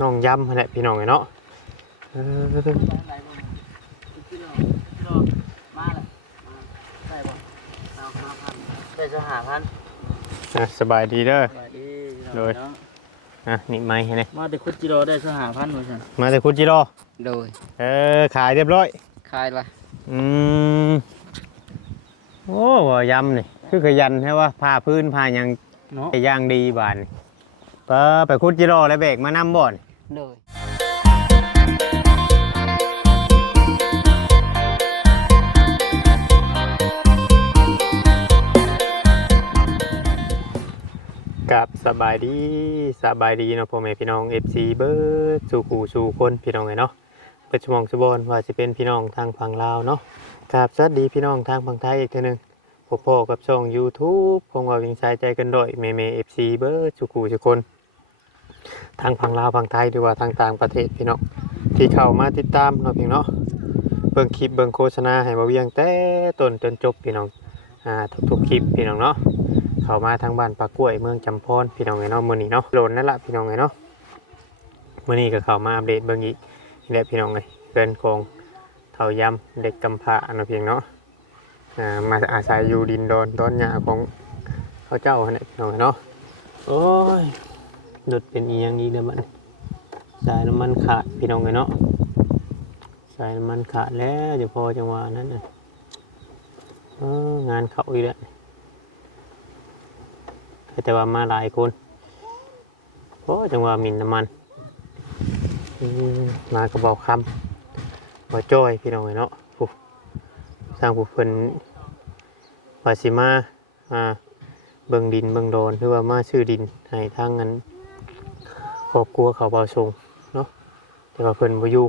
น้องยำแหละพี่น้องไงเนาะสบายดีเด้อเลยนี่ไม้ให้เนี่ยมาแต่คุดจิโร่ได้1,500เหมือนกันมาแต่คุดจิโร่โดยขายเรียบร้อยขายละโอ้ยำนี่คือขยันใช่ว่าผ้าพื้นผ้ายังย่างดีบานไปคุดจิโร่แล้วเบรกมานำบ่อนโดยกับสบายดีเนาะพ่อแม่พี่น้อง FC เบิร์ดสู่ขู่สู่คนพี่น้องไงเนาะเปิดชั่วโมงสุบอนว่าจะเป็นพี่น้องทางฝั่งลาวเนาะกับสวัสดีพี่น้องทางฝั่งไทยอีกทีนึงพ่อกับช่อง YouTube พงว่าวิ่งสายใจกันด้วยแม่ FC เบิร์ดสู่ขู่สู่คนทางฝั่งลาวฝั่งไทยหรือว่าทางต่างประเทศพี่น้องที่เข้ามาติดตามเนาะพี่น้องเบิ่งคลิปเบิ่งโฆษณาให้บ่เวียงแต่ต้นจนจบพี่น้องทุกคลิปพี่น้องเนาะเข้ามาทางบ้านปากกล้วยเมืองจำพรพี่น้องไงเนาะมื้อนี้เนาะโหลดนั่นละพี่น้องไงเนาะมื้อนี้ก็เข้ามาอัปเดตเบิ่งอีกนี่แหละพี่น้องเอ้ยเพื่อนของเฒ่ายำเด็กกำพร้าเนาะเพียงเนาะมาอาศัยอยู่ดินดอนต้นหญ้าของเขาเจ้าเนี่ยพี่น้องเนาะโอ้ยหลุดเป็นอีหยังอีกเด้อมันสายน้ำมันขาดพี่น้องไงเนาะสายน้ำมันขาดแล้วเดี๋ยวพอจังหวะนั้นน่ะงานเขาอีกแล้วแต่ว่ามาหลายคนโอ้จังว่ามินน้ำมันมากระบอกคำว่าจ้อยพี่น้องเนาะสร้างผู้เพิ่นวาสิมาเบิ่งดินเบิ่งโดนหรือว่ามาชื่อดินให้ทางนั้นครอบครัวเขาเบาทรงเนาะแต่ว่าเพิ่นบ่อยู่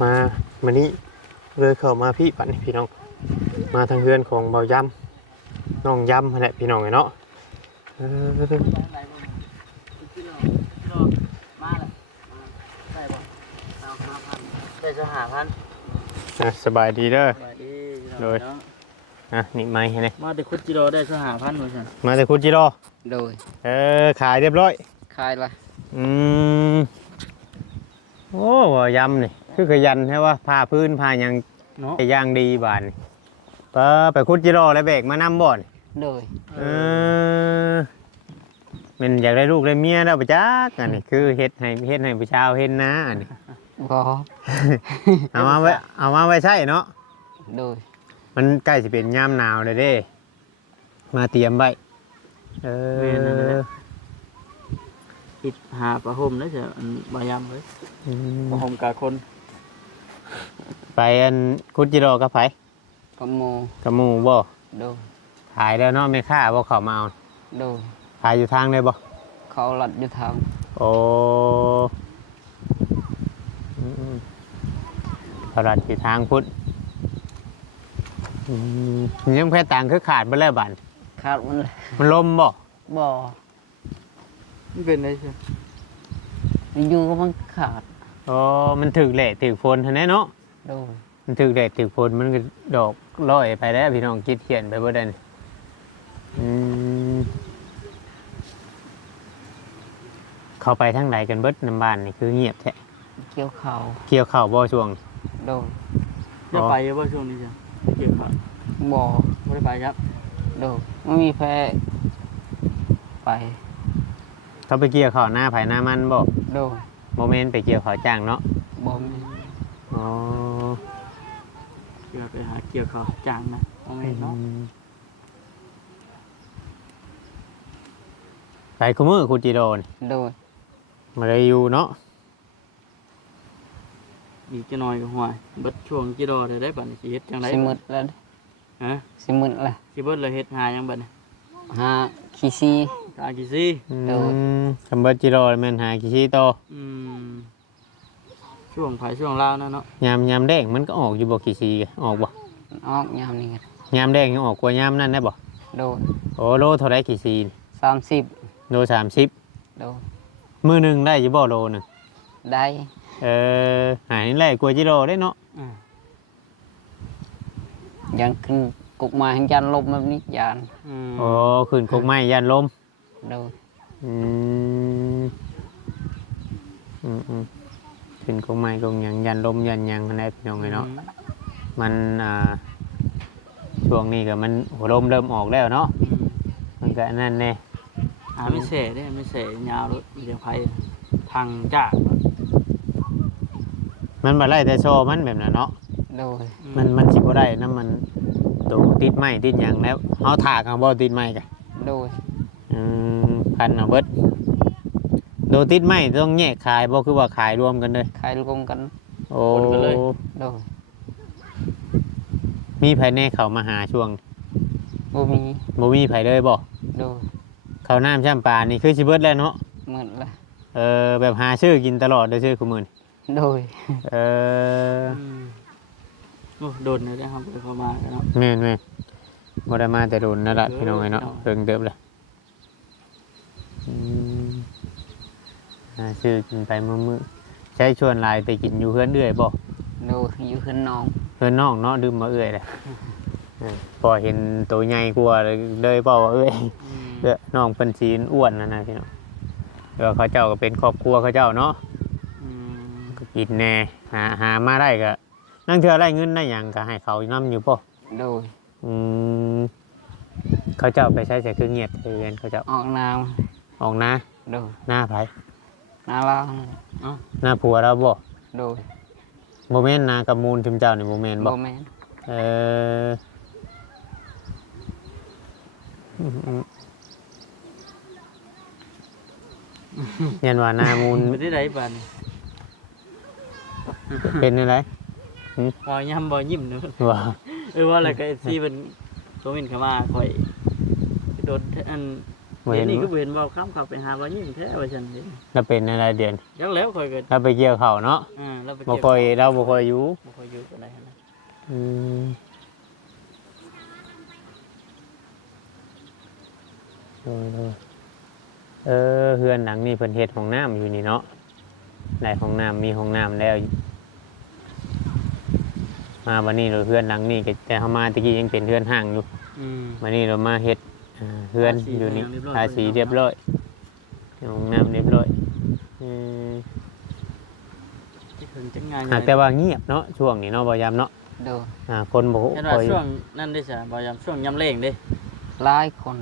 มามื้อนี้เลยเข้ามาพี่ปันพี่น้องมาทางเฮือนของเบาย่ำน้องยำแหละพี่น้องเนาะสบายดีเด้อเลยนี่ไม้ให้เนี่ยมาแต่คุดจิโร่ได้1,500เหมือนกันมาแต่คุดจิโร่โดยขายเรียบร้อยขายละโอ้ยำนี่คือขยันใช่ว่าผ้าพื้นผ้ายังย่างดีบานไปคุดจิโร่แล้วเบรกมานำบ่อนโดยมันอยากได้ลูกได้เมียแล้วปะจักอันนี้คือเฮ็ดให้ผู้ชาวเฮ็ดนะอันนี้บ่เอามาไว้ใช่เนาะโดยมันใกล้สิเป็นยามหนาวเลยเด้มาเตรียมไว้ปิดหาประห่มแล้วจะบ่ยำเลยประห่มกับคนไปอันคุดจิโร่กับไผกับหมู่บ่โดยขายแล้วเนาะไม่ค่าบ่เขามาเอาโดยขายอยู่ทางได้บ่เขาหลัดอยู่ทางโอ้เขาหลัดอยู่ทางพุทธยังแพ้ต่างคือขาดไปแล้วบัดขาดมันลมบ่มันเป็นไรใช่อยู่ก็มันขาดมันถึกแหละถึกฝนเท่านั้นเนาะโดยมันถึกแดดถึกฝนมันก็ดอกลอยไปแล้วพี่น้องคิดเขียนไปบ่ได้เข้าไปทางไหนกันเบิดน้ำบ้านนี่คือเงียบแท้เกี่ยวเข่าบ่ช่วงโดนจะไปบ่ช่วงนี้จ้ะเกี่ยวข่าวบ่ไม่ได้ไปครับโดนไม่มีแพ้ไปเขาไปเกี่ยวข่าวหน้าไผ่หน้ามันบ่โดนโมเมนต์ไปเกี่ยวข่าวจ้างเนาะบ่เกี่ยวไปหาเกี่ยวข่าวจ้างนะโมเมนต์เนาะไปคุมือคุจิโดนโดยมาได้อยู่เนาะอีกจะน้อยก็ห่วยเบิดช่วงจิโดได้บัดนี้สิเฮ็ดจังได๋สิมึดแล้วสิมึดละสิเบิดเลยเฮ็ดหายังบัดนี้หาขี้ซีโดยคำเบิดจิโดแม่นหาขี้ซีโตช่วงไผช่วงลาวนะเนาะยามแดงมันก็ออกอยู่บ่ขี้ซีออกบ่ออกยามนี้ยามแดงยังออกกว่ายามนั้นได้บ่โดนโอ้โลเท่าไรขี้ซี30โล30โดนมือหนึ่งได้อยู่บ่โลนึงได้หายนี่แหละกลัวจิโดได้เนาะยันขึ้นกุกไม้ยันลมแบบนี้ยันขึ้นกุกไม้ยันลมโดน อืมอืมขึ้นกงไม้กงหยังยันลมยันหยังอะไรพี่น้องเลยเนาะมันช่วงนี้ก็มันหัวลมเริ่มออกแล้วเนาะมันก็นั่นแน่ ไม่เสะได้ไม่เสะยาวรถเดี๋ยวไฟพังจ้า มันบ่ได้แต่โชว์มันแบบนั้นเนาะ โดย มันสิบ่ได้นำมันตูติดไม้ติดหยังแล้วเฮาถากเอาบ่ติดไม้กะ โดย พันเอาเบิดโดติดไม้ต้องแยกขายบ่คือว่าขายรวมกันเลย ขายรวมกัน โอ้ โดย มีไผแน่เข้ามาหาช่วง บ่มี บ่มีไผเลยบ่ โดย ข้าวน้ำช่ำปลานี่คือสิเบิดแล้วเนาะ เหมือนละ แบบหาชื่อกินตลอดเด้อชื่อคุมื้อนี้ โดย โอ้โดนเลยนะครับไปเข้ามากันเนาะ แม่นบ่ได้มาแต่โดนนั่นล่ะพี่น้องเอ้ยเนาะเพิ่งเติบเลยหาชื่อกินไปมื้อใช้ชวนหลายไปกินอยู่เฮือนเอื้อยบ่ โดยอยู่ขึ้นน้อง เฮือนน้องเนาะดื่มมาเอื้อยเลยพอเห็นตัวใหญ่กว่าเลยเปล่าว่าเอื้อยน้องเพิ่นสีอ้วนนะพี่น้องเขาเจ้าก็เป็นครอบครัวเขาเจ้าเนาะก็กินแน่หามาได้ก็นั่งเทื่อได้เงินได้หยังก็ให้เขานำอยู่ป่ะ โดย เขาเจ้าไปใช้แต่เครื่องเงียบเตือนเขาเจ้า ออกน้ ออกนะ ำโดย หน้าไผ นาลาว หน้าผัวเราบ่ โดย โมเมนต์นากับมูลชุมเจ้านี่โมเมนต์ บ่ บ่ แม่น เออยันว่านามูล ไม่ได้ไรบ้าน เป็นอะไร บ่ย่ำบ่ยิ้มเนอะ ว่า ว่าอะไรก็เอฟซีเป็นตัวมินเข้ามาคอยโดนอัน บ่ เดี๋ เห็ ยวน นี้ก็ ว่า เห็นว่าข้ามขับไปหาบ่ยิ้มแท้ว่าฉันเห็น เราเป็นอะไรเดือน ยังแล้วคอยก็ เราไปเกี่ยวเขาเนาะ เราไป บ่ค่อยเราบ่ค่อยอยู่ บ่ค่อยอยู่กันได้นะ อืมเฮือนหลังนี่เพิ่นเฮ็ดห้องน้ำอยู่นี่เนาะได้ห้องน้ำมีห้องน้ำแล้วมาวันนี้เราเฮือนหลังนี่ก็แต่เฮามาตะกี้ยังเป็นเฮือนห้างอยู่วันนี้เรามาเฮ็ดเฮือนอยู่นี่ทาสีเรียบร้อยห้องน้ำเรียบร้อยที่ถึงจังงาน หากแต่ว่าเงียบเนาะช่วงนี้เนาะบ่ยามเนาะ โดย คนบ่ เห็น ค่ ว่า อย ช่วงนั่นได้จ้ะบ่ยามช่วงยำเล่งเด้ หลายคน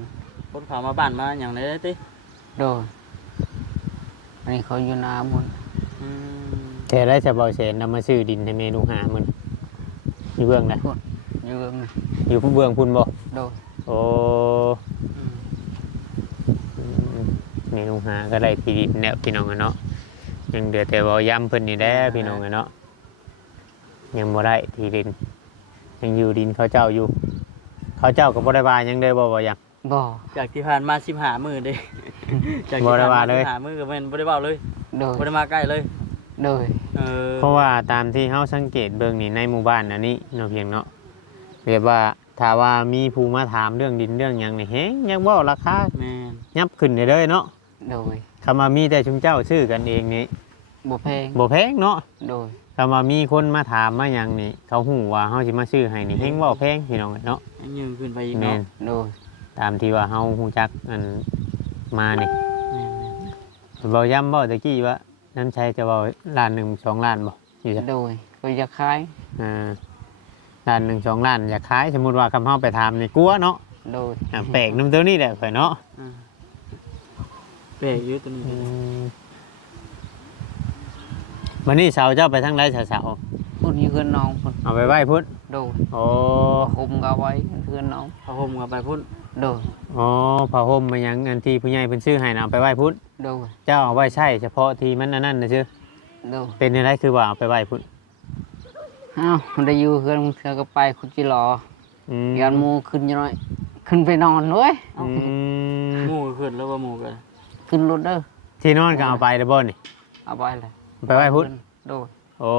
คนเขามาบ้านมาอย่างไรได้ติ โดยอันนี้เขาอยู่นาบุญ แต่ได้จะบ่เสนนำมาซื้อดินให้เมนูหามื้ออยู่เบื้องใด อยู่เมืองน่ะ อยู่เบื้องพุ่นบ่ โดย โอ้เมนูหาก็ได้ที่ดินแล้วพี่น้องอะเนาะยังเหลือแต่บ่ย้ำเพิ่นนี่แหละพี่น้องอะเนาะยังบ่ได้ที่ดินยังอยู่ดินเขาเจ้าอยู่ เขาเจ้าก็บ่ได้ว่าหยังเด้อบ่ยัง บ่ จากที่ผ่านมา15 มื้อเด้ จากที่ บ่ได้ ผ่าน ว่า มา เลย 15 มื้อก็แม่นบ่ได้เว้าเลย โดย บ่ได้มาใกล้เลย โดย เพราะว่าตามที่เฮาสังเกตเบิ่งนี่ในหมู่บ้านอันนี้เนาะเพียงเนาะเรียกว่าถ้าว่ามีผู้มาถามเรื่องดินเรื่องหยังนี่เฮ้ยยังเว้าราคา แม่น ยับขึ้นเด้อเนาะ โดย คำว่ามีแต่ชุมเจ้าชื่อกันเองนี่ บ่แพง บ่แพงเนาะ โดย คำว่ามีคนมาถามมาหยังนี่เขาหูว่าเฮาสิมาชื่อให้นี่แฮงเว้าแพงพี่น้องเนาะ ยังยืนขึ้นไปอีก แม่ เนาะ น โดย ตามที่ว่าเฮาฮู้จักอันมานี่ แม่น เว้าย้ำเว้าตะกี้ว่าน้ำชัยจะเว้าล้านหนึ่งสองล้านบ่อยู่จ้ะ โดยก็จะขาย ล้านหนึ่งสองล้านอยากขายสมมุติว่าคำเฮาไปถามนี่กลัวเนาะ โดย แปลกน้ำตัวนี้แหละข่อยเนาะ เปรกอยู่ตัวนี้ วันนี้เสาเจ้าไปทางไรเสา พุ่นอยู่เพื่อนน้องพุ่น เอาไปไหว้พุทธ โดย โอ้ คุมก็เอาไว้เพื่อนน้อง พอห่มกับไปพุ่น โดย อ๋อผ้าห่มมายังอันที่ผู้ใหญ่เพิ่นซื้อให้นะเอาไปไหว้พุทธ โดย เจ้าเอาไว้ใช่เฉพาะที่มันอันนั้นนะชื่อ โดย เป็นอะไรคือว่าเอาไปไหว้พุทธ อ้าวมันได้อยู่เพื่อนเธอก็ไปคุณจิหลอ อืม ยานหมูขึ้นอยู่หน่อย ขึ้นไปนอนเลย อืม หมู่ขึ้นแล้วว่าหมู่กัน ขึ้นรถเด้อ ที่นอนก็เอาไปเด้อบ่นี่ เอาไปเลย ไปไหว้พุทธ โดย โอ้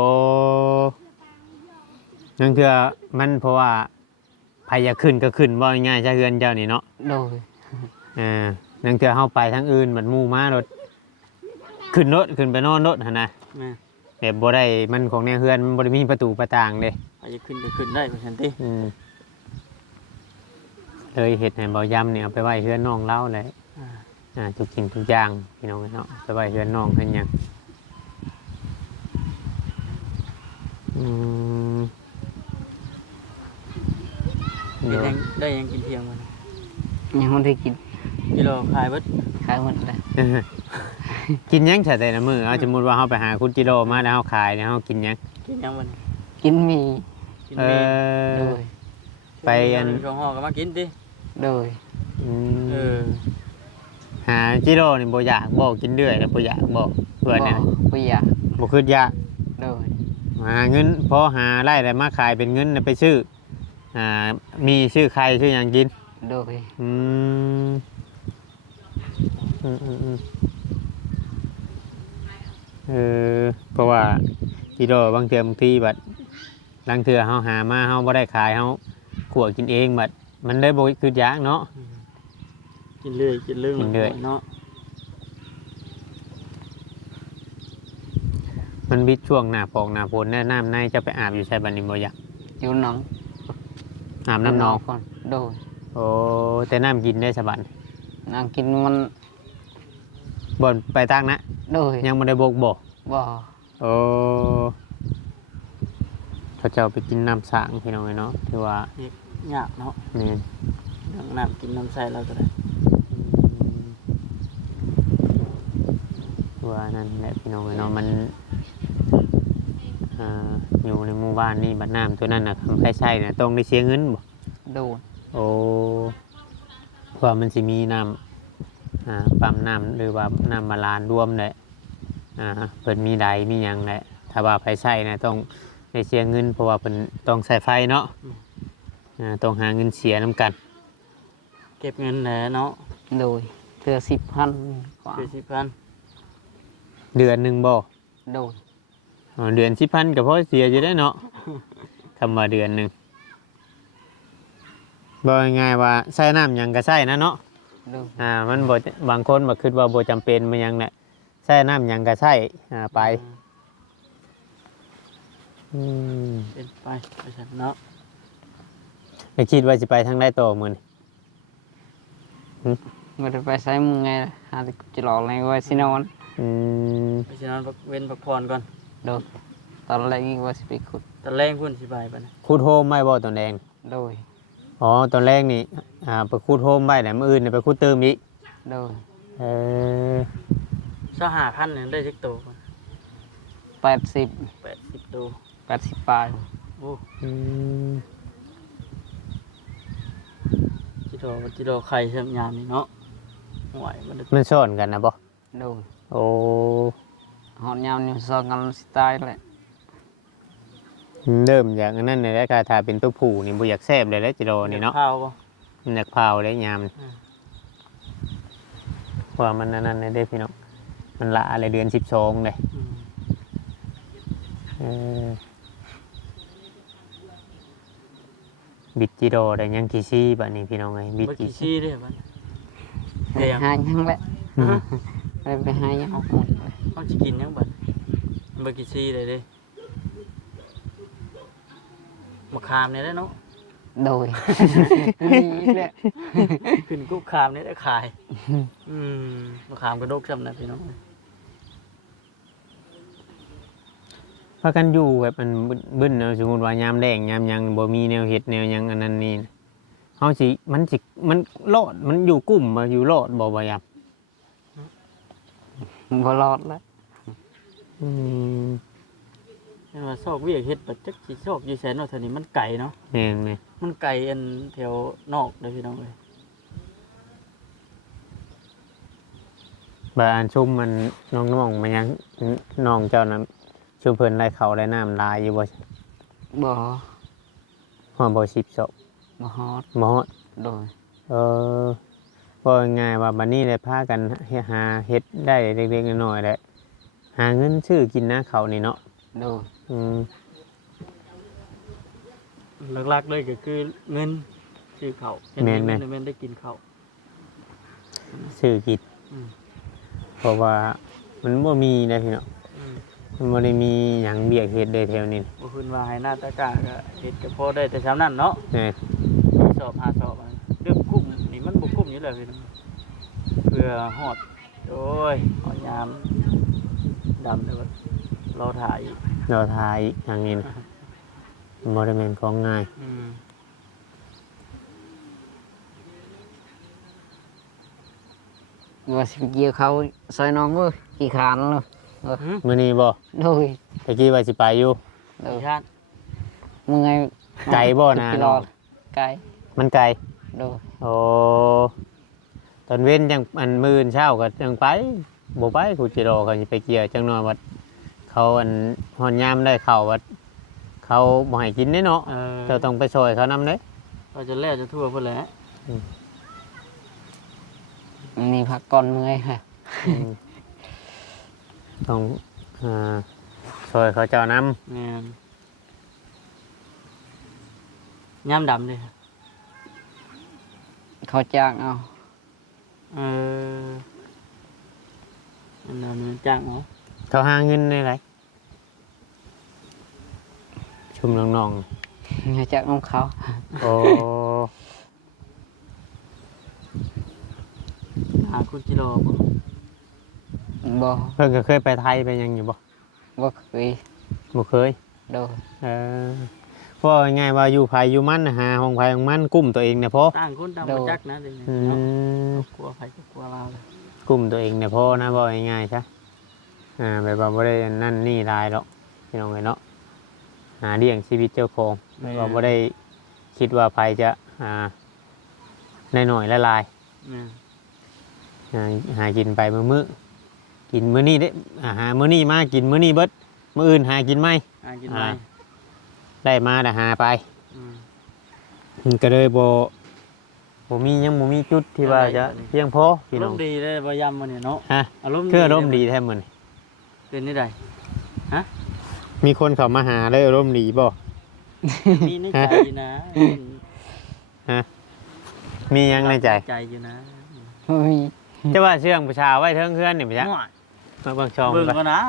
นั่นคือมันเพราะว่าใครอยากขึ้นก็ขึ้นบ่ง่ายๆใช่เฮือนเจ้านี่เนาะ โดย นั่นคือเฮาไปทางอื่นมันหมู่มารถขึ้นรถขึ้นไปนอนรถหั่นนะ แม่ แบบบ่ได้มันของในเฮือนมันบ่ได้มีประตูประต่างเด้ ใครจะขึ้นก็ขึ้นได้เปอร์เซ็นต์ติ เลยเฮ็ดให้เบาย่ำเนี่ยเอาไปไว้เฮือนน้องเล่าเลย ทุกสิ่งทุกอย่างพี่น้องเนาะสบายเฮือนน้องเพิ่นหยังกินยังได้ยังกินเที่ยงมัน ยังไม่ได้กิน กิโลขายเบิด ขายหมดเลย กินหยังใช่แต่ละมื้อเอาสมมุติว่าเฮาไปหาคุณจิโร่มาแล้วเฮาขายเนี่ยเฮากินหยัง กินยังมัน กินมี กิน เอ มี โด อย ไปอัน ช่วงห่อก็มากินดิ โดย เออ หาจิโร่นี่บ่อยากบ่กินเรื่อยแล้วบ่อยากบ่เพื่อนเนี่ย บ่อยาก บ่คือยาก โดย หาเงินพอหาไล่ได้มาขายเป็นเงินน่ะไปซื้อมีชื่อใครชื่อหยังกิน โดย อืมอืมอืมอืมเพราะว่าจิโร่บางเทื่อบางทีบัดบางเทื่อเฮาหามาเฮาบ่ได้ขายเฮาขั่วกินเองบัดมันได้บ่คือยากเนาะ กินเรื่อยกินเรื่อง กินเรื่อย เนาะ มันบิดช่วงหน้าฝนหน้าฝนแน่น้ำในจะไปอาบอยู่ใช่บัดนี้บ่อยาก อยู่หนอง อาบน้ำนอง ก่อนโดย โอ้แต่น้ำกินได้สบัด น้ำกินมัน บ่นไปตั้งนะ โดย ยังบ่ได้บกบ่ บ่ โอ้เขาเจ้าไปกินน้ำสางพี่น้องเนาะที่ว่าย ากเนาะ แม่น เรื่องน้ำกินน้ำใส่เราก็ได้ ว่านั่นแหละพี่น้องเนาะมันอยู่ในหมู่บ้านนี่บัดน้ำตัวนั้นน่ะคำไผใช้น่ะต้องได้เสียเงินบ่ โดย โอ้เพราะว่ามันสิมีน้ำปั๊มน้ำหรือว่าน้ำบาลานซ์รวมแหละเพิ่นมีใดมีหยังแหละถ้าว่าไผใช้น่ะต้องได้เสียเงินเพราะว่าเพิ่นต้องใช้ไฟเนาะต้องหาเงินเสียนํกัน เก็บเงินแหละเนาะ โดยเทื่อ10,000กว่า คือ10,000 เดือนหนึงบ่ โดย เดือน10,000ก็พอเสียอยู่ได้เนาะ คำว่าเดือนหนึงบ่ง่ายๆว่าใช้น้ำหยังก็ใช้นะเนาะ โดย มันบ่บางคนบ่คิดว่าบ่จำเป็นมันหยังแหละใช้น้ำหยังก็ใช้ไป เป็นไปฉันเนาะ แล้วคิดว่าสิไปทางใดต่อมื้อนี้ ไม่ได้ไปใช้มึงไงหาจะหลอกอะไรไว้สินอน ไปฉะนั้นเว้นพักผ่อนก่อน โดยตอนแรกนี่ว่าสิไปขุด ตอนแรงพุ่นสิบายไปนะ คูดโฮมไว้บ่ตอนแดง โดย อ๋อตอนแรกนี่ไปคูดโฮมไว้แหละมื้ออื่นนี่ไปคูดเติมอีก โดย เออ 25,000เนี่ยได้จักโตก่อน 80 80โต 80ปลาย โอ้ อืม จิโร่ไข่เชื่อมยามนี่เนาะห่วยมัน มันซ่อนกันนะบ่ โดย โอ้ หอนยามนี่ซองกันสิตายแหละ เริ่มจากอันนั้นเลยแล้วก็ถ้าเป็นตัวผู้นี่บ่อยากแซ่บเลยแล้วจิโรนี่เนาะ ข้าวบ่ มันอยากเผาได้ยามเพราะว่ามันนั่นได้พี่น้องมันละอะไรเดือน12เลยบิดจิโรได้ยังกี่ซี่บัดนี้พี่น้องไงบิด บ่ กี่ กี่ ซี่ ซี่เด้อบัด ไปหายังแหละไปหายังหมดเลย เฮาสิกินยังบัดบ่กี่ซี่เลยเด้มะขามเนี่ยได้เนาะ โดยนี่แหละ ขึ้นกุ๊กขามเนี่ยได้ขายมะขามกระดกซ้ำนะพี่น้อง พากันอยู่แบบมันบึ้นเนาะสมมุติว่ายามแดงยามหยังบ่มีแนวเฮ็ดแนวหยังอันนั้นนี่เฮาสิมันรอดมันอยู่กลุ่มมาอยู่รอดบ่ยาม บ่รอดแล้ว เห็นว่าซอกเวียกเฮ็ดบัดจักสิซอกอยู่แสนเนาะเท่านี้มันไกลเนาะ แม่นไหม มันไกลอันแถวนอกเด้อพี่น้องเอ้ย บาอันชุ่มมันน้องๆมันยังน้องเจ้านั้นชุ่มเพิ่นไล่เขาไล่น้ำลายอยู่บ่ บ่ ฮอดบ่10ศพ บ่ฮอด บ่ฮอด โดย บ่ง่ายว่าบัดนี้ได้พากันหาเฮ็ดได้เล็กๆน้อยๆแหละหาเงินซื้อกินนะเขานี่เนาะ โดย หลักๆเลยก็คือเงินซื้อข้าวเห็นเงินแม่นได้กินข้าว ซื้อกิน อืม เพราะว่ามันบ่มีนะพี่เนาะมันบ่ได้มีหยังเบียกเฮ็ดได้แถวนี้ บ่คืนว่าให้หน้าตากาก็เฮ็ดก็พอได้แต่ซ้ำนั้นเนาะ แม่ 4 สอบ 5 สอบอันเรื่องกุ้มนี่มันบ่กุ้มอยู่แล้วพี่น้อง พื่อฮอดโอ้ยฮอดยามดำเลยว่ารอถ่ายอีก เราทายอีกทางนี้นะบ่ได้แม่นของง่าย ว่าสิเกี่ยวเขาซอยน้องเว้ยกี่ขานเลย มื้อนี้บ่ โดย ตะกี้ว่าสิไปอยู่ โดย ชาติ มึงไง ไกลบ่นะ กิโล น้อง ไกล มันไกล โดย โอ้ตอนเว้นจังอันมื้อเช้าก็จังไปบ่ไปกูจิรอเขาสิไปเกี่ยวจังน้อยวัดเขาอันฮอนยามได้เข้าวัดเขาบ่ให้กินเด้เนาะเจ้าต้องไปช่วยเขานำเด้ เราจะแล่จะทั่วเพื่อแหละ นี่พักก่อนเมื่อยค่ะ อืมต้องช่วยเขาเจ้านำ เนี่ยย่ำดำเลย เขาจ้างเอา เอออันนั้นมันจ้างเนาะ เขาหาเงินได้ไรชุมน้อง เขาจ้างน้องเขา ๆโอ้ หาคุณจิโร่บ่ บ่ เพิ่นก็เคยไปไทยไปหยังอยู่บ่ บ่เคย บ่เคย โดย เพราะว่าง่ายๆว่าอยู่ไผอยู่มันน่ะหาห้องไผของมันกุ้มตัวเองเนี่ยพอ ต่างคนต่างบ่จักนะเดี๋ยวนี้ อื เนาะ ม กลัวใครก็กลัวเราเลย กุ้มตัวเองเนี่ยพอนะบ่ง่ายๆซะแบบว่าบ่ได้นั่นนี่หลายหรอกพี่น้องเอ้ยเนาะหาเลี้ยงชีวิตเจ้าของแบบว่าบ่ได้คิดว่าไผจะน้อยๆละลาย เนี่ย หากินไปมื้อกินมื้อนี้เด้หามื้อนี้มากินมื้อนี้เบิดมื้ออื่นหากินไหม หากินไหม ได้มาแต่หาไป อืม ก็เลยบ่มียังบ่มีจุดที่ว่าจะเพียงพอพี่ อา น้ ร อง มณ์ดีเลยบ่ยำมันเนี่ยเนาะ ฮะ อารมณ์ คืออารมณ์ดีแท้มื้อนี้ เป็นนี่ได้ มีคนเข้ามาหาเลยอารมณ์ดีบ่ มีในใจนะ มียังในใจ ใจอยู่นะ บ่มี จะว่าเชื่องผู้ชายไว้เทิงเพื่อนนี่บ่จ๊ะ มั่ว มาเบิ่งชม เบิ่ง ไป ก็นะ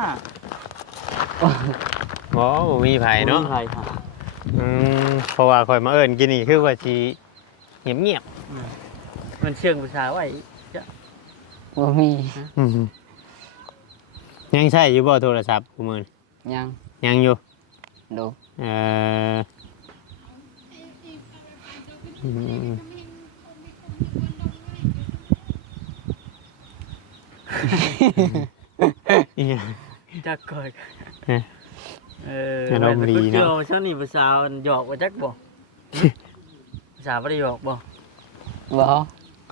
บ่มีไผเนาะ บ่มีไผค่ะ เพราะว่าข่อยมาเอิ้นกินนี่คือว่าสิเงียบ มันเชื่องผู้ชายไว้ บ่มี ๆยังใช้อยู่บ่โทรศัพท์กูมื้อนี้ ยัง ยังอยู่ โดย อืม อีหยัง จักก่อย ฮะ เอ อารมณ์ดีเนาะ เนาะช่วงนี้ผู้สาวหยอกว่าจักบ่ผู้สาวบ่ได้หยอกบ่ บ่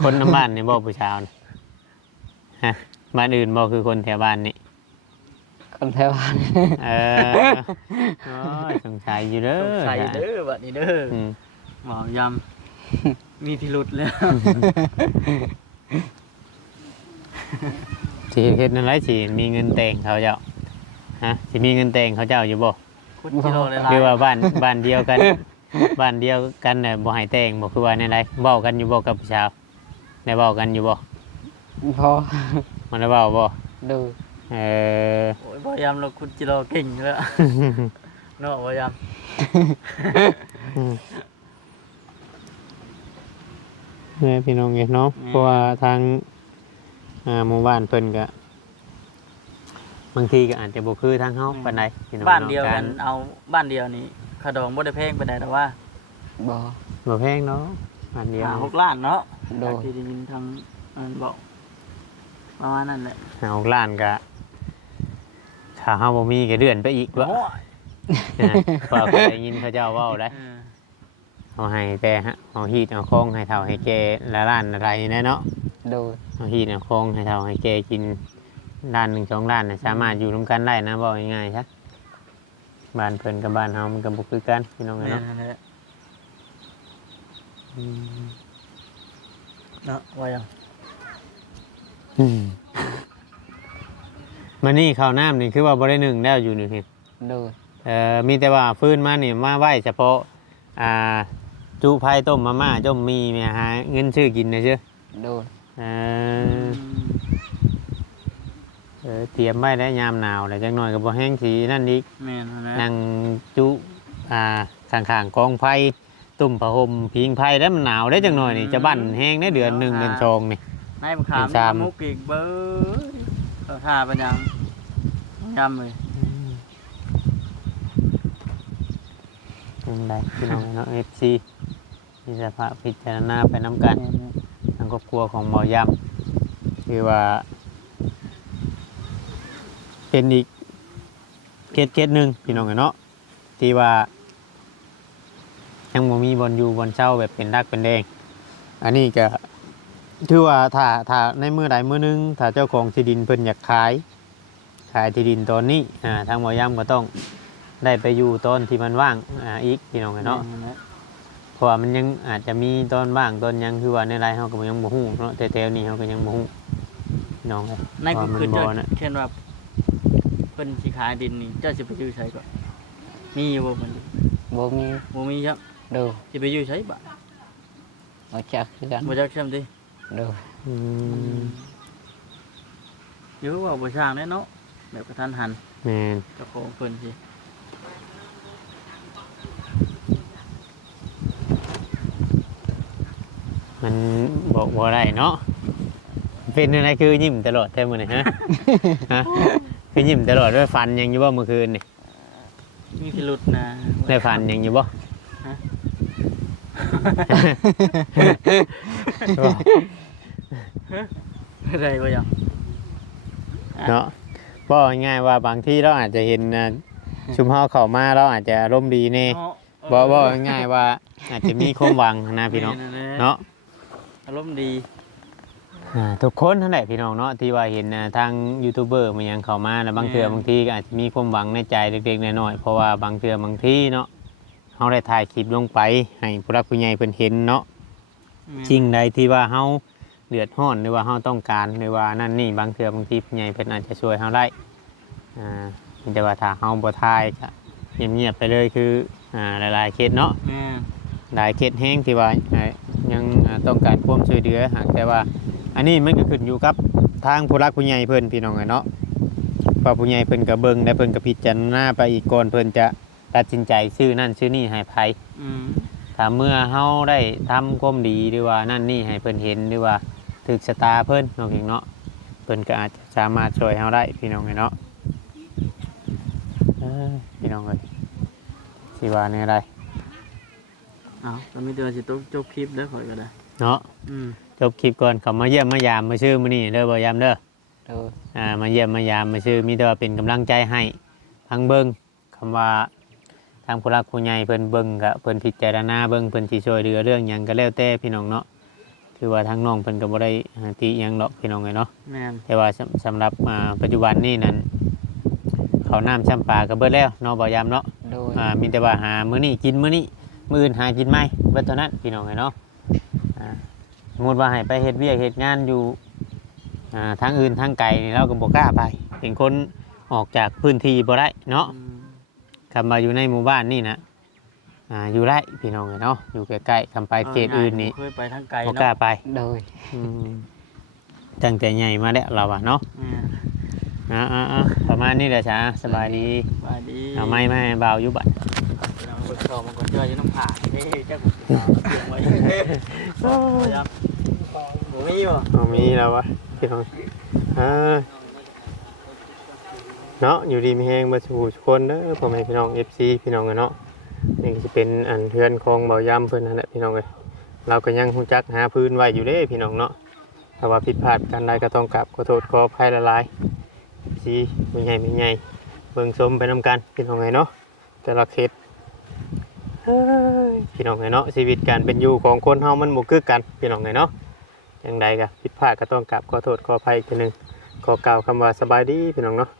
คนน้ำบ้านนี่บ่ผู้ชาวนี่ฮะบ้านอื่นบ่คือคนแถวบ้านนี่ คนแถวบ้าน เออโอ้ยสงสัยอยู่เด้อ ใส่เด้อบัดนี้เด้อ อืม หมอยำมีพิรุษแล้ว สิเฮ็ดนั่นไรสิมีเงินแต่งเขาเจ้าฮะสิมีเงินแต่งเขาเจ้าอยู่บ่ คุณกิโลเลย คือว่าบ้านเดียวกัน บ้านเดียวกันน่ะบ่ให้แต่งบ่คือว่าแนวใดเว้ากันอยู่บ่กับผู้ชาวได้เว้ากันอยู่บ่ พอ มันได้เว้าบ่ โดย เออ โอ้ยบ่ยำเราคุณกิโลเก่งอยู่แล้วเนาะบ่ย แม่พี่น้องเองเนาะเพราะว่าทางหมู่บ้านเพิ่นก็บางทีก็อาจจะบ่คือทางเฮาปานใดพี่น้อง ำบ้านเดียว ก กันเอาบ้านเดียวนี่ขดองบ่ได้แพงปานใดแต่ว่า บ่ บ่แพงเนาะบ้านเดียว 6 ล้านเนาะ โด จาก ย ที่ได้ยินทางบอกประมาณนั้นแหละ 6 ล้านก็ถ้าเฮาบ่มีก็เดือนไปอีกว่า โอ้ย ว่าก็ได้ยินเขาเจ้าเว้าได้ เอาให้แต่ฮะเอาฮีดเอาคองให้เท่าให้แกละล้านอะไรแน่เนาะ โดย เอาฮีดเอาคองให้เท่าให้แกกินล้านหนึ่งสองล้านน่ะสามารถอยู่ร่วมกันได้นะบอกง่ายๆใช่บ้านเพิ่นกับบ้านเฮามันก็บ่คือกันพี่น้อง แม่ เนาะ นั่นแหละเนาะว่ายัง มื้อนี้ข้าวน้ำนี่คือว่าบ่ได้นึ่งแล้วอยู่นี่พี่ โดย มีแต่ว่าฟื้นมานี่มาไว้เฉพาะจุไผ่ต้มมาม่าต้มมีแม่หาเงินซื้อกินนะเชื่อ โดย เตรียมไว้ได้ยามหนาวแล้วจังหน่อยก็บ่แห้งสีนั่นอีก แม่นั่นแหละ นั่งจุข้างๆกองไฟตุ่มผ้าห่มพิงไฟแล้วมันหนาวได้จังหน่อยนี่จะบั่นแห้งได้เดือนหนึ่งเดือนสองนี่ น ให้มันขาม ชาม มุกอีกเบ้อเขาท่าเป็นยังยำเลย ยังไงพี่น้องเนาะ FC มีสภาพพิจารณาไปน้ำกันทางครอบครัวของหมอยำคือว่า เป็นอีกเคสหนึ่งพี่น้องเนาะที่ว่ายังบ่มีบอลอยู่บอลเช่าแบบเป็นรักเป็นแดงอันนี้ก็ถือว่าถ้าในมือใดมือหนึงถ้าเจ้าของที่ดินเพิ่นอยากขายที่ดินตอนนี้ทางหมอยำก็ต้องได้ไปอยู่ตอนที่มันว่างอีกพี่น้องเนาะเพราะว่ามันยังอาจจะมีตอนว่างตอนยังคือว่าในไรเขาก็ยังบ่ฮู้เนาะแต่แถวนี้เขาก็ยังบ่ฮู้พี่น้องครับ ในก็คือ บ่ จะ นะ เช่นว่าเพิ่นสิขายดินนี่เจ้าสิไปอยู่ไสก่อนมีอยู่บ่มัน บ่มี บ่มีครับ ดู สิไปอยู่ไสบ่ บ่จักคือกัน บ่จักแซ่มติ ดู อืม อยู่ว่าบ่ช่างแน่เนาะแบบกระทันหัน แม่น เจ้าของเพิ่นสิ มันบอกว่าได้เนาะเป็นอะไรคือยิ้มตลอดแท้มื้อนี้ฮะ ฮะคือยิ้มตลอดด้วยฟันยังอยู่บ่เมื่อคืนนี่ มีพิรุษนะ ได้ฟันยังอยู่บ่ อะไรบ่ยัง เนาะบ่ง่ายๆว่าบางที่เราอาจจะเห็นชุมเฮาเข้ามาเราอาจจะอารมณ์ดีแน่บ่ง่ายๆว่าอาจจะมีความหวังนะพี่น้องเนาะ อารมณ์ดี ทุกคนนั่นแหละพี่น้องเนาะที่ว่าเห็นทางยูทูบเบอร์มันยังเข้ามาแล้วบางเทื่อบางทีก็อาจจะมีความหวังในใจเล็กๆน้อยๆเพราะว่าบางเทื่อบางที่เนาะเฮาได้ถ่ายคลิปลงไปให้ผู้รักผู้ใหญ่เพิ่นเห็นเนาะสิ่งใดที่ว่าเฮาเดือดร้อนหรือว่าเฮาต้องการหรือว่านั่นนี่บางเทื่อบางทีผู้ใหญ่เพิ่นอาจจะช่วยเฮาได้แต่ว่าถ้าเฮาบ่ถ่ายก็เงียบๆไปเลยคือหลายๆเคสเนาะ แม่ หลายเคสแห้งที่ว่ายังต้องการความช่วยเหลือหากแต่ว่าอันนี้มันก็ขึ้นอยู่กับทางผู้รักผู้ใหญ่เพิ่นพี่น้องเนาะว่าผู้ใหญ่เพิ่นก็เบิ่งและเพิ่นก็พิจารณาไปอีกก่อนเพิ่นจะตัดสินใจซื้อนั่นซื้อนี่ให้ไผถ้าเมื่อเฮาได้ทำความดีหรือว่านั่นนี่ให้เพิ่นเห็นหรือว่าถึกชะตาเพิ่นน้องเนาะเพิ่นก็อาจจะสามารถช่วยเฮาได้พี่น้องเนาะพี่น้องเอ้ยสิว่าแนวใด อ้าวก็มีแต่ว่าสิต้องจบคลิปเด้อข่อยก็ได้ เนาะจบคลิปก่อนเขามาเยี่ยมมายามมาชื่อมื้อนี้เด้อบ่ยามเด้อ ดู มาเยี่ยมมายามมาชื่อมีแต่ว่าเป็นกำลังใจให้ทั้งเบิ่งคำว่าทางผู้รักผู้ใหญ่เพิ่นเบิ่งก็เพิ่นพิจารณาเบิ่งเพิ่นสิช่วยเหลือเรื่องหยังก็แล้วแต่พี่น้องเนาะคือว่าทางน้องเพิ่นก็บ่ได้ติหยังดอกพี่น้องเนาะ แม่น แต่ว่าสำหรับปัจจุบันนี้นั้นเขาวน้ำช้ำปลาก็เบิดแล้วเนาะบ่ยามเนาะ ดู มีแต่ว่าหามื้อนี้กินมื้อนี้มื้ออื่นหากินใหม่เบิดเท่านั้นพี่น้องเนาะสมมุติว่าให้ไปเฮ็ดเวียกเฮ็ดงานอยู่ทางอื่นทางไกลนี่เราก็บ่กล้าไปเป็นคนออกจากพื้นที่บ่ได้เนาะคำมาอยู่ในหมู่บ้านนี่นะอยู่ได้พี่น้องเนาะอยู่ใกล้ๆคำไปเขตอื่นนี่ เคยไปทางไกล บ่ เนาะ กล้าไป ดู ตั้งแต่ใหญ่มาแล้วเราอะเนาะประมาณนี้แหละจ้าสบายดี สบายดี เอาไม้มาให้เบาอยู่บัด เราไปต่อมันก็เจออยู่น้ำผาเฮ้ยเจ้ากูเสียงไว้ครับบ่มีบ่ เอามีแล้ววะพี่น้องเนาะอยู่ดีมีแฮงมาสู่ทุกคนเด้อพ่อแม่พี่น้อง FC พี่น้องเนาะนี่จะเป็นอันเทือนของเบายำเพิ่นนั่นแหละพี่น้องเอ้ยเราก็ยังฮู้จักหาพื้นไว้อยู่เด้พี่น้องเนาะถ้าว่าผิดพลาดกันใดก็ต้องกราบขอโทษขออภัยหลายๆ FC มีใหญ่เบิ่งชมไปนำกันพี่น้องเอ้ยเนาะแต่ละเคสพี่น้องเอ้ยเนาะชีวิตการเป็นอยู่ของคนเฮามันบ่คือกันพี่น้องเอ้ยเนาะจังใดก็ผิดพลาดก็ต้องกราบขอโทษขออภัยอีกทีนึงขอกล่าวคำว่าสบายดีพี่น้องเนาะ